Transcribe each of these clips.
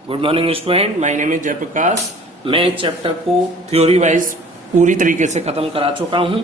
Good morning student, my name is Jayaprakash. मैं इस chapter को थ्योरी वाइज पूरी तरीके से खत्म करा चुका हूं।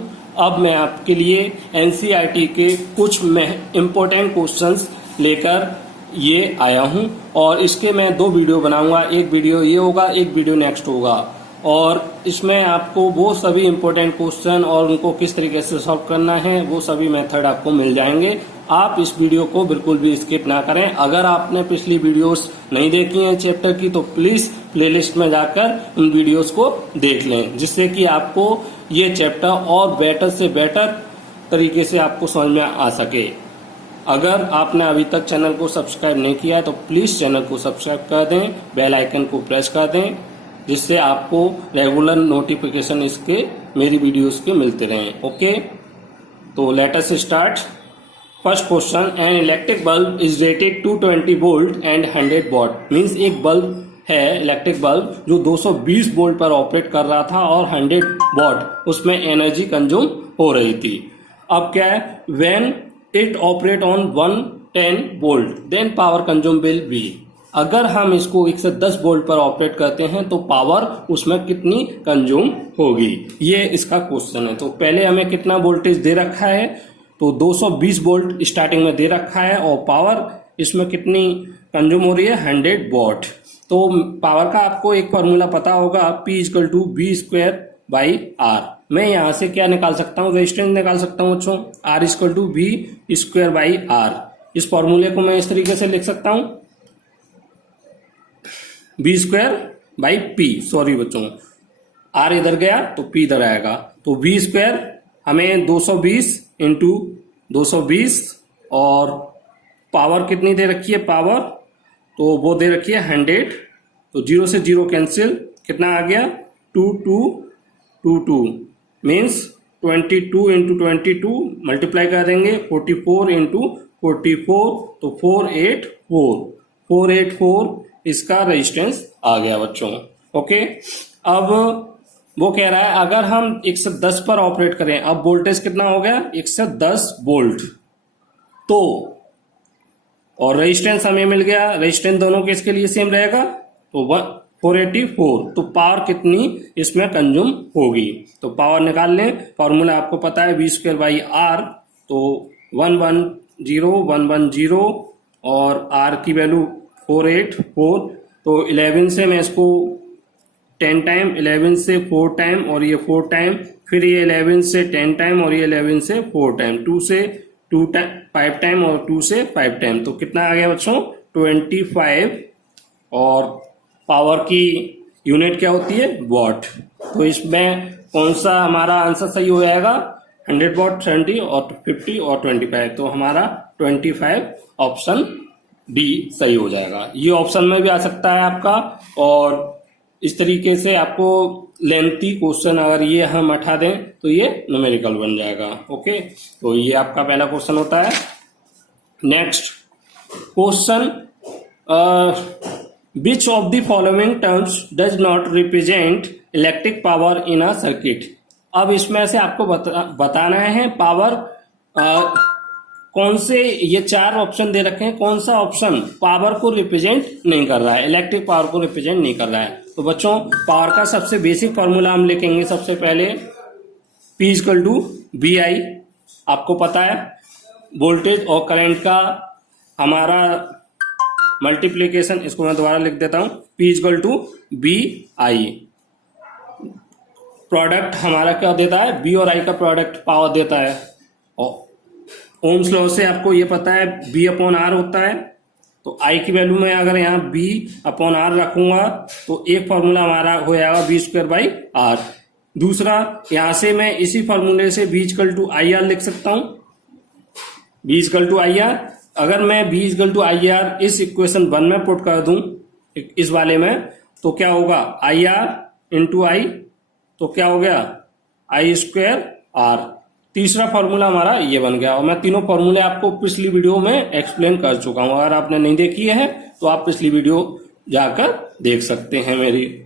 अब मैं आपके लिए एनसीईआरटी के कुछ इम्पोर्टेंट क्वेश्चंस लेकर ये आया हूं और इसके मैं 2 वीडियो बनाऊंगा। एक वीडियो ये होगा, एक वीडियो नेक्स्ट होगा और इसमें आपको वो सभी इम्पोर्टेंट क्वेश्चन और उनको किस तरीके से सॉल्व करना है वो सभी मेथड आपको मिल जाएंगे। आप इस वीडियो को बिल्कुल भी स्किप ना करें। अगर आपने पिछली वीडियोस नहीं देखी हैं चैप्टर की तो प्लीज प्लेलिस्ट में जाकर उन वीडियोस को देख लें, जिससे कि आपको ये चैप्टर और बेटर से बेटर तरीके से आपको समझ में आ सके। अगर आपने अभी तक चैनल को सब्सक्राइब नहीं किया है तो प्लीज चैनल को सब्सक्राइब कर दें, बेल आइकन को प्रेस कर दें, जिससे आपको रेगुलर नोटिफिकेशन इसके मेरी वीडियोस के मिलते रहें। ओके, तो let us start. First question, an electric bulb is rated 220 volt and 100 what. Means एक बल्ब है, इलेक्ट्रिक बल्ब, जो 220 वोल्ट पर ऑपरेट कर रहा था और 100 वॉट उसमें एनर्जी कंज्यूम हो रही थी। अब क्या है, when it operate on 110 volt then power consume will be. अगर हम इसको 110 वोल्ट पर ऑपरेट करते हैं तो पावर उसमें कितनी कंज्यूम होगी, ये इसका क्वेश्चन है। तो पहले हमें कितना वोल्टेज दे रखा है, तो 220 वोल्ट स्टार्टिंग में दे रखा है और पावर इसमें कितनी कंज्यूम हो रही है, 100 वॉट। तो पावर का आपको एक फॉर्मूला पता होगा, P = V²/R। मैं यहां से क्या निकाल सकता हूं, रेजिस्टेंस निकाल सकता हूं बच्चों, R = V²/R। इस फॉर्मूले को मैं इस तरीके से लिख सकता हूं, V²/P। सॉरी बच्चों, R इधर गया तो P इधर आएगा, तो V² हमें 220 इंटू 220 और पावर कितनी दे रखी है, पावर तो वो दे रखी है 100। तो 0 से 0 कैंसिल, कितना आ गया, 2222 मीन्स 22 इंटू 22 मल्टीप्लाई कर देंगे 44 इंटू 44 तो 484 इसका रेजिस्टेंस आ गया बच्चों। ओके, अब वो कह रहा है अगर हम 110 पर ऑपरेट करें, अब वोल्टेज कितना हो गया, 110 वोल्ट, तो और रेजिस्टेंस हमें मिल गया, रेजिस्टेंस दोनों के इसके लिए सेम रहेगा, तो 484, तो पावर कितनी इसमें कंज्यूम होगी। तो पावर निकाल लें, फॉर्मूला आपको पता है V²/R, तो 110 और R की वैल्यू 484। तो 11 से मैं इसको 10 टाइम, 11 से 4 टाइम और ये 4 टाइम, फिर ये 11 से 10 टाइम और ये 11 से 4 टाइम, 2 से 2 टाइम 5 टाइम और 2 से 5 टाइम। तो कितना आ गया बच्चों, 25। और पावर की यूनिट क्या होती है, वॉट। तो इसमें कौन सा हमारा आंसर सही हो जाएगा, 100 वॉट, 70 और 50 और 25। तो हमारा 25 ऑप्शन डी सही हो जाएगा। ये ऑप्शन में भी आ सकता है आपका, और इस तरीके से आपको लेंथी क्वेश्चन अगर ये हम हटा दें तो ये न्यूमेरिकल बन जाएगा। ओके, तो ये आपका पहला क्वेश्चन होता है। Next question, which of the following terms does not represent electric power in a circuit. अब इसमें से आपको बताना है पावर कौन से, ये 4 ऑप्शन दे रखे हैं, कौन सा ऑप्शन पावर को रिप्रेजेंट नहीं कर रहा है, इलेक्ट्रिक पावर को रिप्रेजेंट नहीं कर रहा है। तो बच्चों पावर का सबसे बेसिक फॉर्मूला हम लिखेंगे सबसे पहले, P = VI। आपको पता है वोल्टेज और करंट का हमारा मल्टीप्लीकेशन, इसको मैं दोबारा लिख देता हूं, P = VI। प्रोडक्ट हमारा क्या देता है, V और I का प्रोडक्ट पावर देता है। और ओम्स लॉ से आपको ये पता है V/R होता है, तो I की वैल्यू में अगर यहाँ V/R रखूंगा तो एक फॉर्मूला हमारा हो जाएगा V²/R। दूसरा, यहां से मैं इसी फॉर्मूले से V = IR लिख सकता हूं, V = IR। अगर मैं V = IR इस इक्वेशन 1 में पुट कर दूं, इस वाले में, तो क्या होगा, IR × I, तो क्या हो गया, I²R। तीसरा फॉर्मूला हमारा ये बन गया। और मैं तीनों फॉर्मूले आपको पिछली वीडियो में एक्सप्लेन कर चुका हूं, अगर आपने नहीं देखी है तो आप पिछली वीडियो जाकर देख सकते हैं मेरी।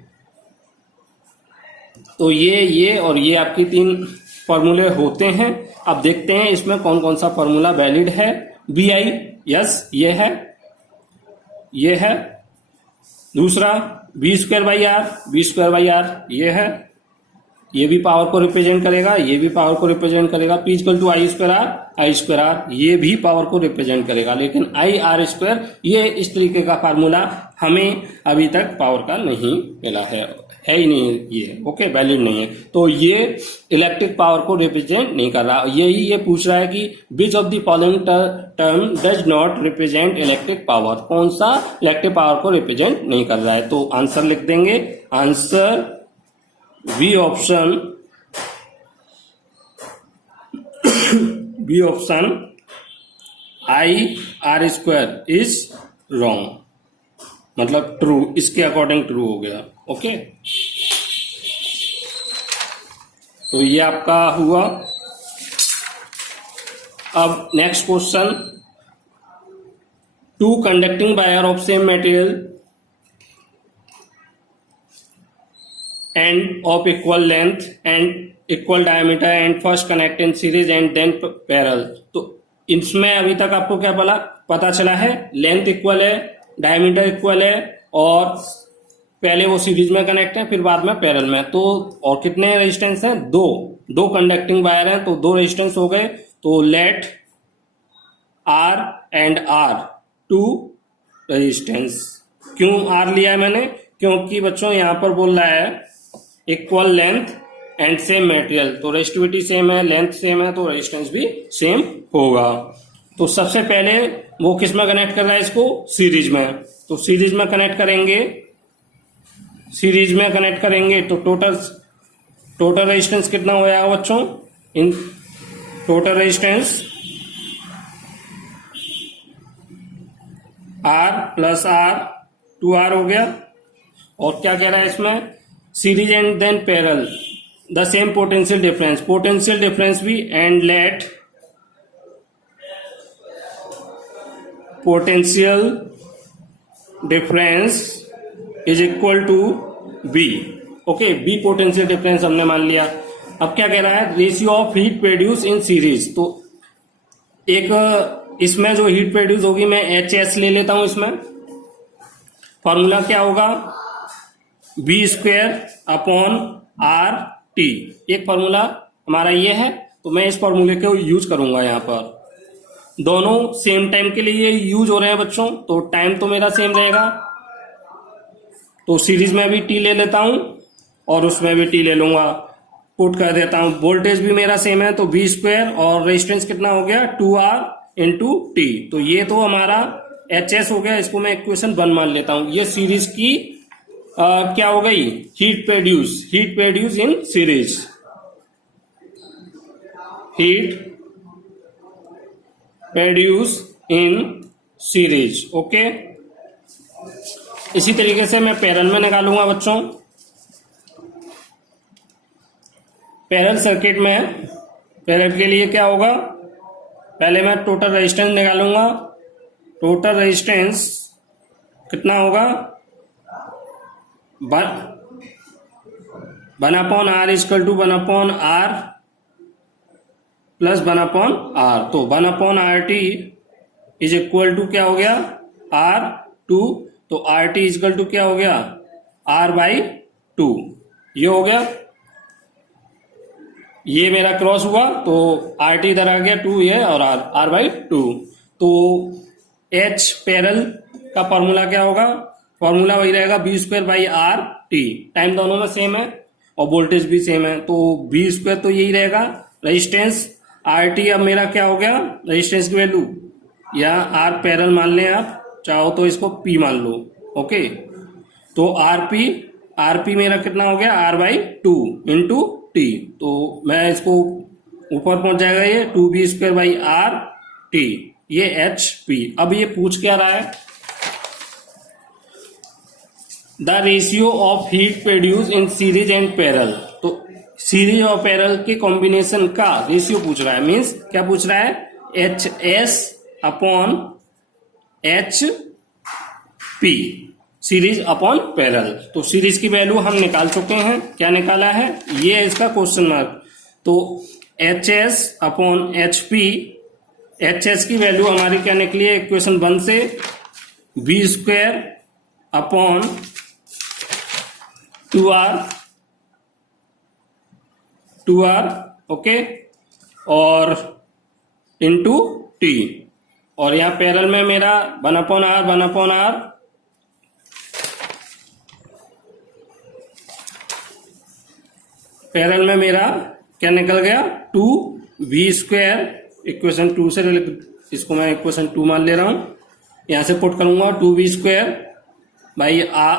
तो ये और ये आपकी 3 फॉर्मूले होते हैं। अब देखते हैं इसमें कौन कौन सा फॉर्मूला वैलिड है। VI, यस ये है, दूसरा B square by R, B square by R ये है, ये भी पावर को रिप्रेजेंट करेगा, ये भी पावर को रिप्रेजेंट करेगा। P equal to I square R, ये भी पावर को रिप्रेजेंट करेगा। लेकिन आई आर स्क्वायर, ये इस तरीके का फार्मूला हमें अभी तक पावर का नहीं मिला है ही नहीं, ये ओके वैलिड नहीं है। तो ये इलेक्ट्रिक पावर को रिप्रेजेंट नहीं कर रहा। यही ये पूछ रहा है कि which of the following term does not represent electric power, कौन सा इलेक्ट्रिक पावर को रिप्रेजेंट नहीं कर रहा है। तो आंसर लिख देंगे, answer B option, B option I R square is wrong, मतलब ट्रू, इसके अकॉर्डिंग ट्रू हो गया। ओके, तो ये आपका हुआ। अब next question, two conducting wire of same material and of equal length and equal diameter and first connect in series and then parallel। तो इसमें अभी तक आपको क्या पता चला है, लेंथ इक्वल है, डायमीटर इक्वल है, और पहले वो सीरीज में कनेक्ट है, फिर बाद में पैरेलल में। तो और कितने रेजिस्टेंस हैं, दो कंडक्टिंग वायर हैं, तो दो रेजिस्टेंस हो गए। तो let R and R two resistance. क्यों आर लिया है मैंने, क्योंकि बच्चों यहां पर बोल रहा है equal length and same material, तो रेजिस्टिविटी सेम है, लेंथ सेम है, तो रेजिस्टेंस भी सेम होगा। तो सबसे पहले वो किस में कनेक्ट कर रहा है इसको, सीरीज में। तो सीरीज में कनेक्ट करेंगे, सीरीज में कनेक्ट करेंगे तो टोटल रेजिस्टेंस कितना हो जाएगा बच्चों, in total resistance R plus R, 2R हो गया। और क्या कह रहा है इसमें, series and then parallel the same potential difference, potential difference भी, and let potential difference is equal to B. Okay, B potential difference हमने मान लिया। अब क्या कह रहा है, ratio of heat produce in series. तो एक इसमें जो हीट प्रोड्यूस होगी, मैं HS ले लेता हूं। इसमें फॉर्मूला क्या होगा, B square upon R T. एक फॉर्मूला हमारा ये है, तो मैं इस फॉर्मूले को यूज करूंगा। यहाँ पर दोनों सेम टाइम के लिए यूज हो रहे हैं बच्चों, तो टाइम तो मेरा सेम रहेगा। तो सीरीज में भी टी ले लेता हूं और उसमें भी टी ले लूंगा, पुट कर देता हूं। वोल्टेज भी मेरा सेम है, तो बी स्क्वायर और रेजिस्टेंस कितना हो गया, 2R इंटू टी। तो ये तो हमारा HS हो गया, इसको मैं इक्वेशन 1 मान लेता हूं। ये सीरीज की क्या हो गई, heat produce in series, heat produce in series. Okay, इसी तरीके से मैं पैरेलल में निकालूंगा बच्चों। पैरेलल सर्किट में पैरेलल के लिए क्या होगा, पहले मैं टोटल रेजिस्टेंस निकालूंगा। टोटल रेजिस्टेंस कितना होगा, 1/R equal to 1/R plus 1/R। तो 1/RT इज इक्वल टू क्या हो गया, R2। तो RT इक्वल टू क्या हो गया, R/2। ये हो गया, ये मेरा क्रॉस हुआ, तो RT इधर आ गया 2 ये, और R/2। तो H पैरेलल का फॉर्मूला क्या होगा, फॉर्मूला वही रहेगा, B square by R T. Time दोनों में सेम है और वोल्टेज भी सेम है, तो बी स्क्वायर तो यही रहेगा। रेजिस्टेंस आर टी, अब मेरा क्या हो गया, रेजिस्टेंस की वैल्यू, या आर पैरेलल मान लें आप, चाहो तो इसको पी मान लो। ओके, तो आरपी मेरा कितना हो गया, R/2 इंटू टी। तो मैं इसको ऊपर पहुंच जाएगा, ये 2B square by R T, ये HP। अब ये पूछ क्या रहा है, the ratio of heat produce in series and parallel. तो सीरीज और पैरेलल के कॉम्बिनेशन का रेशियो पूछ रहा है, मीन्स क्या पूछ रहा है, HS upon HP, series upon parallel. तो सीरीज की वैल्यू हम निकाल चुके हैं, क्या निकाला है, ये है इसका क्वेश्चन मार्क। तो HS अपॉन HP, HS की वैल्यू हमारी क्या निकली है इक्वेशन 1 से, B square upon 2R okay, और इंटू टी, और यहाँ पैरेलल में मेरा 1/r पैरेलल में मेरा क्या निकल गया 2v², इक्वेशन 2 से इसको मैं इक्वेशन 2 मान ले रहा हूं, यहां से पुट करूंगा 2v² by r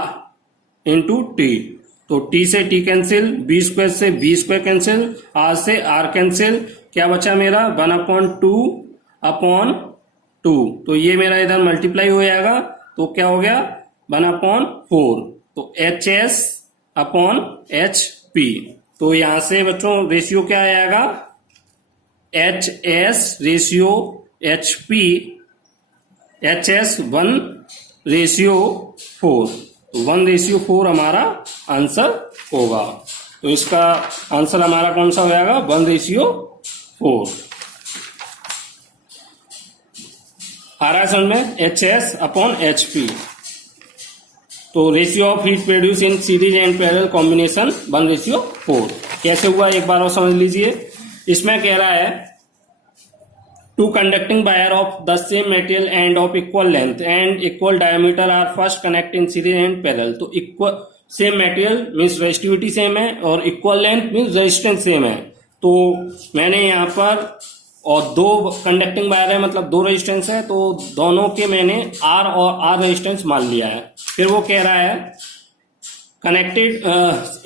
into T, तो t से t कैंसिल, b² से b² कैंसिल, r से r कैंसिल, क्या बचा मेरा 1/2 तो ये मेरा इधर मल्टीप्लाई हो जाएगा, तो क्या हो गया 1/4, तो HS/HP, तो यहां से बच्चों रेशियो क्या आएगा HS रेशियो HP, HS 1/4, तो 1/4 हमारा आंसर होगा, तो इसका आंसर हमारा कौन सा हो जाएगा 1/4 आ रहा है समझ में, HS/HP। तो ratio of heat produce in series and parallel combination 1/4 कैसे हुआ एक बार और समझ लीजिए। इसमें कह रहा है two conducting wire of the same material and of equal length and equal diameter are first connect in series and parallel. तो equal same material means resistivity same है और equal length means resistance same है, तो मैंने यहाँ पर और 2 conducting wire है मतलब 2 रेजिस्टेंस है, तो दोनों के मैंने R और R रेजिस्टेंस मान लिया है। फिर वो कह रहा है connected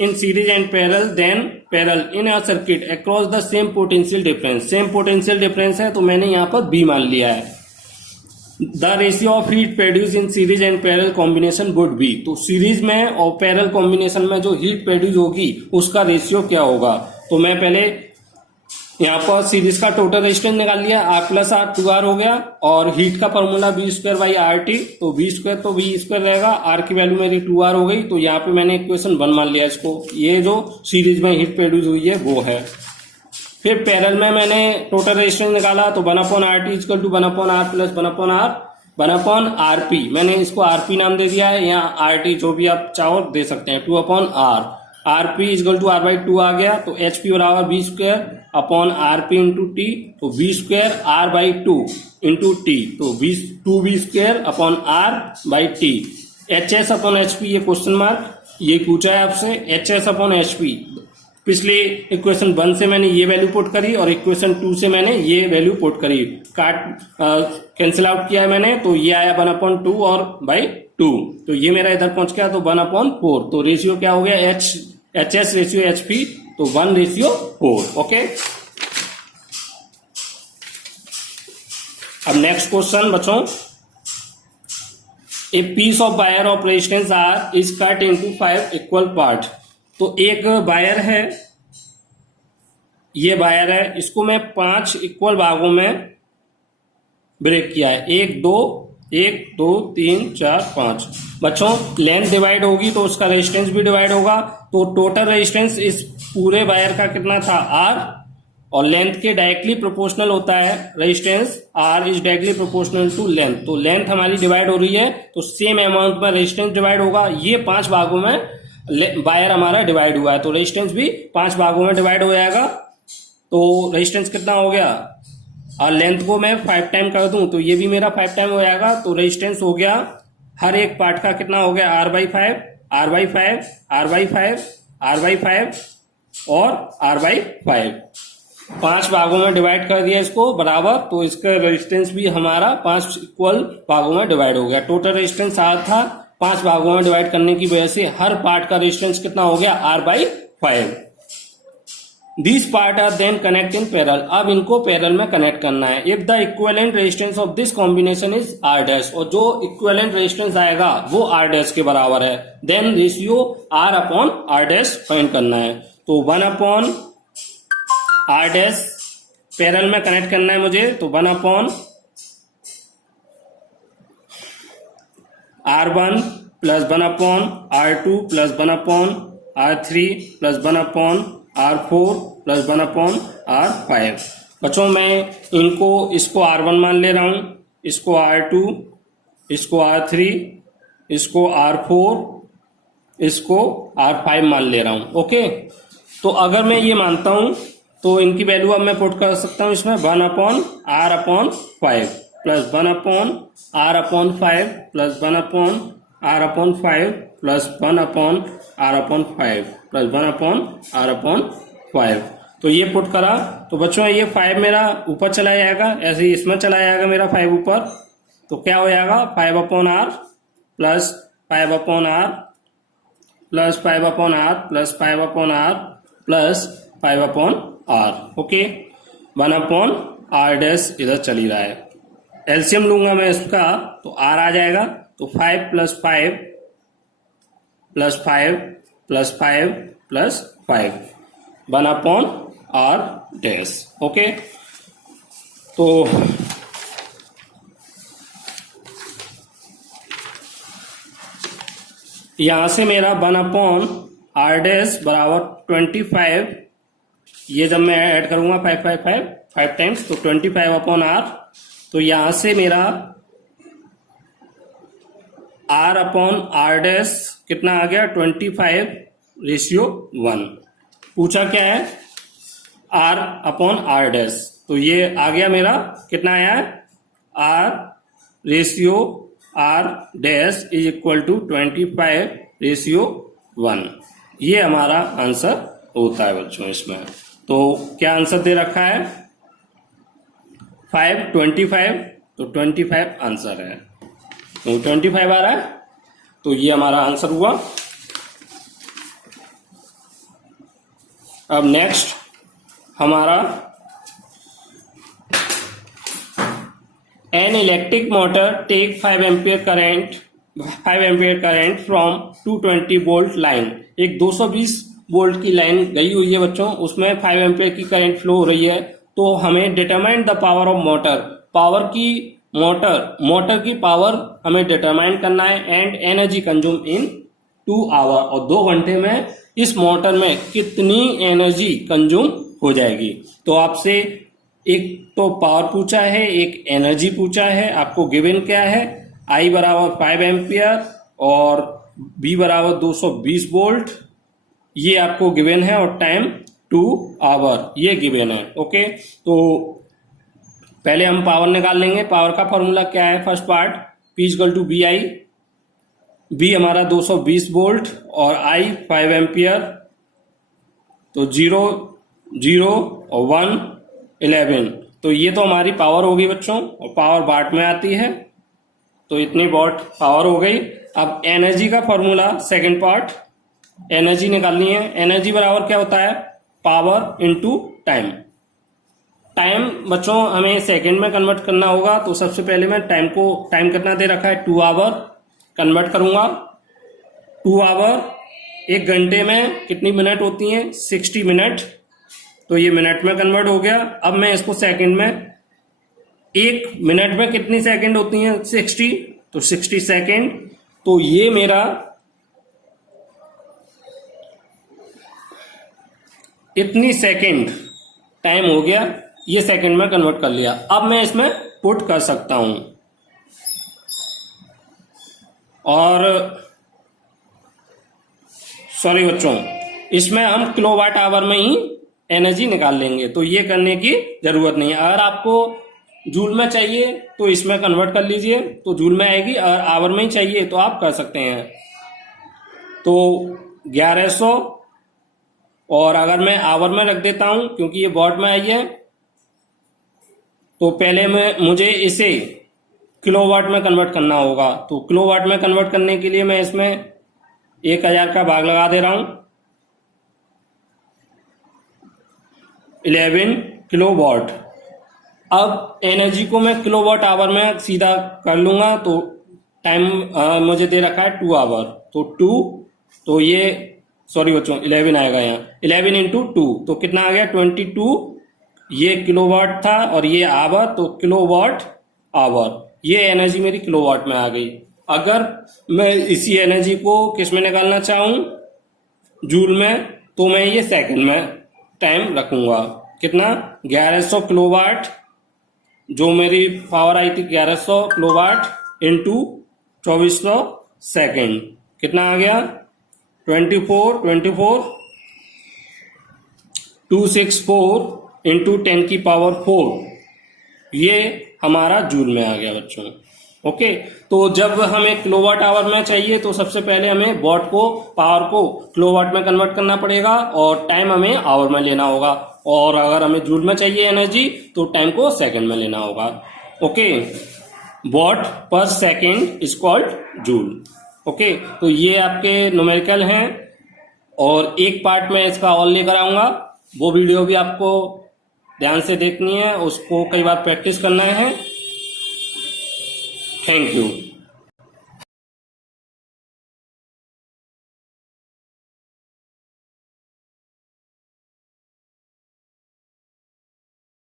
in series and parallel then parallel in a circuit across the same potential difference, same potential difference है तो मैंने यहाँ पर B मान लिया है। The ratio of heat produce in series and parallel combination would be, तो series में और पैरेलल कॉम्बिनेशन में जो हीट प्रोड्यूस होगी उसका रेशियो क्या होगा। तो मैं पहले यहाँ पर सीरीज का टोटल रेजिस्टेंस निकाल लिया, R+R 2R हो गया, और हीट का फॉर्मूला V²/RT, तो V² तो V² रहेगा, R की वैल्यू मेरी 2R हो गई, तो यहाँ पे मैंने इक्वेशन 1 मान लिया इसको, ये जो सीरीज में हीट प्रोड्यूस हुई है वो है। फिर पैरेलल में मैंने टोटल रेजिस्टेंस निकाला, तो 1/RT = 1/R + 1/RP, मैंने इसको RP नाम दे दिया है, यहाँ RT जो भी आप चाहो दे सकते हैं, 2/R, RP = R/2 आ गया, तो HP बराबर V²/RP इंटू टी, तो V² R/2 इंटू टी, तो 2V²/R/T, HS/HP, ये क्वेश्चन मार्क ये पूछा है आपसे, HS/HP। पिछले इक्वेशन 1 से मैंने ये वैल्यू पुट करी और इक्वेशन 2 से मैंने ये वैल्यू पुट करी, कैंसिल आउट किया है मैंने, तो ये आया 1/2 और बाई 2, तो ये मेरा इधर पहुंच गया, तो 1/4, तो रेशियो क्या हो गया HS रेशियो HP, तो 1/4 ओके। अब नेक्स्ट क्वेश्चन बच्चों, a piece of wire of resistance R is cut into 5 equal part, तो एक वायर है, ये वायर है, इसको मैं 5 इक्वल भागों में ब्रेक किया है, 1 2 3 4 5। बच्चों लेंथ डिवाइड होगी तो उसका रेजिस्टेंस भी डिवाइड होगा, तो टोटल रेजिस्टेंस इस पूरे वायर का कितना था R, और लेंथ के डायरेक्टली प्रोपोर्शनल होता है resistance, R is directly proportional to length, तो लेंथ हमारी डिवाइड हो रही है तो सेम अमाउंट में रेजिस्टेंस डिवाइड होगा। ये 5 भागों में वायर हमारा डिवाइड हुआ है, तो रेजिस्टेंस भी 5 भागों में डिवाइड हो जाएगा, तो रेजिस्टेंस कितना हो गया, और लेंथ को मैं 5 टाइम कर दूं तो ये भी मेरा 5 टाइम हो जाएगा, तो रेजिस्टेंस हो गया हर एक पार्ट का कितना हो गया R/5 R/5 R/5 R/5 और R/5, 5 भागों में डिवाइड कर दिया इसको बराबर, तो इसका रेजिस्टेंस भी हमारा 5 इक्वल भागों में डिवाइड हो गया। टोटल रेजिस्टेंस R था, 5 भागों में डिवाइड करने की वजह से हर पार्ट का रेजिस्टेंस कितना हो गया R/5। This part are then connect in parallel, अब इनको पैरेलल में कनेक्ट करना है। If the equivalent resistance of this combination is R', और जो इक्विवेलेंट रेजिस्टेंस आएगा वो R' के बराबर है, देन रेशियो R/R' फाइंड करना है, तो 1/R' पैरेलल में कनेक्ट करना है मुझे, तो 1/R1 plus 1/R2 plus 1/R3 plus 1/R4 plus 1/R5। बच्चों मैं इसको R1 मान ले रहा हूं, इसको R2, इसको R3 इसको R4, इसको R5 मान ले रहा हूं। ओके, तो अगर मैं ये मानता हूं तो इनकी वैल्यू अब मैं पुट कर सकता हूं इसमें 1/R/5 plus 1/R/5 plus 1/R/5 plus 1/R/5 plus 1/R/5। तो ये पुट करा तो बच्चों ये 5 मेरा ऊपर चला जाएगा, ऐसे ही इसमें चला जाएगा मेरा 5 ऊपर, तो क्या हो जाएगा 5/R plus 5/R plus 5/R plus 5/R plus 5/R। Okay, 1/R dash इधर चल ही रहा है, एलसीएम लूंगा मैं इसका तो R आ जाएगा, तो 5 plus 5 plus 5 plus 5 plus 5 1/R dash. Okay, तो यहां से मेरा 1/R डैश बराबर 25, ये जब मैं ऐड करूंगा 5 टाइम्स तो 25/R, तो यहां से मेरा R/R डैश कितना आ गया 25/1। पूछा क्या है R/R डैश, तो ये आ गया मेरा कितना आया है R/R dash is equal to 25/1। ये हमारा आंसर होता है बच्चों इसमें। तो क्या आंसर दे रखा है 5 25, तो 25 आंसर है, तो 25 आ रहा है, तो ये हमारा आंसर हुआ। अब नेक्स्ट हमारा an electric motor take 5 ampere current from 220 volt line. एक 220 वोल्ट की लाइन गई हुई है बच्चों, उसमें 5 एम्पियर की करंट फ्लो हो रही है, तो हमें determine the power of motor, motor की पावर हमें डिटरमाइन करना है, and energy consume in 2 hour, और 2 घंटे में इस मोटर में कितनी एनर्जी कंज्यूम हो जाएगी। तो आपसे एक तो पावर पूछा है, एक एनर्जी पूछा है, आपको गिवन क्या है I बराबर 5 एम्पियर और B बराबर 220 वोल्ट, ये आपको गिवन है, और टाइम 2 आवर ये गिवन है। ओके, तो पहले हम पावर निकाल लेंगे। पावर का फॉर्मूला क्या है, first part P equal to BI, B हमारा 220 वोल्ट और I 5 एम्पियर, तो 0 0 और 1 11, तो ये तो हमारी पावर होगी बच्चों, और पावर वाट में आती है, तो इतनी वाट पावर हो गई। अब एनर्जी का फॉर्मूला सेकंड पार्ट, एनर्जी निकालनी है। एनर्जी बराबर क्या होता है पावर इनटू टाइम। टाइम बच्चों हमें सेकंड में कन्वर्ट करना होगा, तो सबसे पहले मैं टाइम कितना दे रखा है 2 आवर, कन्वर्ट करूंगा 2 आवर। 1 घंटे में कितनी मिनट होती हैं 60 मिनट, तो ये मिनट में कन्वर्ट हो गया। अब मैं इसको सेकंड में, 1 मिनट में कितनी सेकंड होती हैं 60, तो 60 सेकंड, तो ये मेरा इतनी सेकंड टाइम हो गया, ये सेकंड में कन्वर्ट कर लिया। अब मैं इसमें पुट कर सकता हूं, और सॉरी बच्चों, इसमें हम किलोवाट आवर में ही एनर्जी निकाल लेंगे, तो ये करने की जरूरत नहीं है। अगर आपको जूल में चाहिए तो इसमें कन्वर्ट कर लीजिए, तो जूल में आएगी, अगर आवर में ही चाहिए तो आप कर सकते हैं। तो 1100, और अगर मैं आवर में रख देता हूं क्योंकि ये वॉट में आई है, तो पहले मुझे इसे किलोवाट में कन्वर्ट करना होगा। तो किलोवाट में कन्वर्ट करने के लिए मैं इसमें 1000 का भाग लगा दे रहा हूं, 11 किलोवाट। अब एनर्जी को मैं किलोवाट आवर में सीधा कर लूंगा, तो टाइम मुझे दे रखा है 2 आवर, तो 2, तो ये सॉरी बच्चों 11 आएगा यहाँ, 11 इंटू 2, तो कितना आ गया 22। ये किलोवाट था और ये आवर, तो किलोवाट आवर, ये एनर्जी मेरी किलोवाट में आ गई। अगर मैं इसी एनर्जी को किस में निकालना चाहूं जूल में, तो मैं ये सेकंड में टाइम रखूंगा। कितना 1100 किलोवाट, जो मेरी पावर आई थी 1100 किलोवाट इंटू 2400 सेकेंड। कितना आ गया? 24 264 इंटू 10 की पावर 4, ये हमारा जूल में आ गया बच्चों। ओके, तो जब हमें किलोवाट आवर में चाहिए तो सबसे पहले हमें वॉट को, पावर को किलोवाट में कन्वर्ट करना पड़ेगा और टाइम हमें आवर में लेना होगा। और अगर हमें जूल में चाहिए एनर्जी तो टाइम को सेकंड में लेना होगा। ओके, वॉट पर second is called joule. Okay, तो ये आपके न्यूमेरिकल हैं और एक पार्ट में इसका और लेकर आऊंगा, वो वीडियो भी आपको ध्यान से देखनी है, उसको कई बार प्रैक्टिस करना है। Thank you.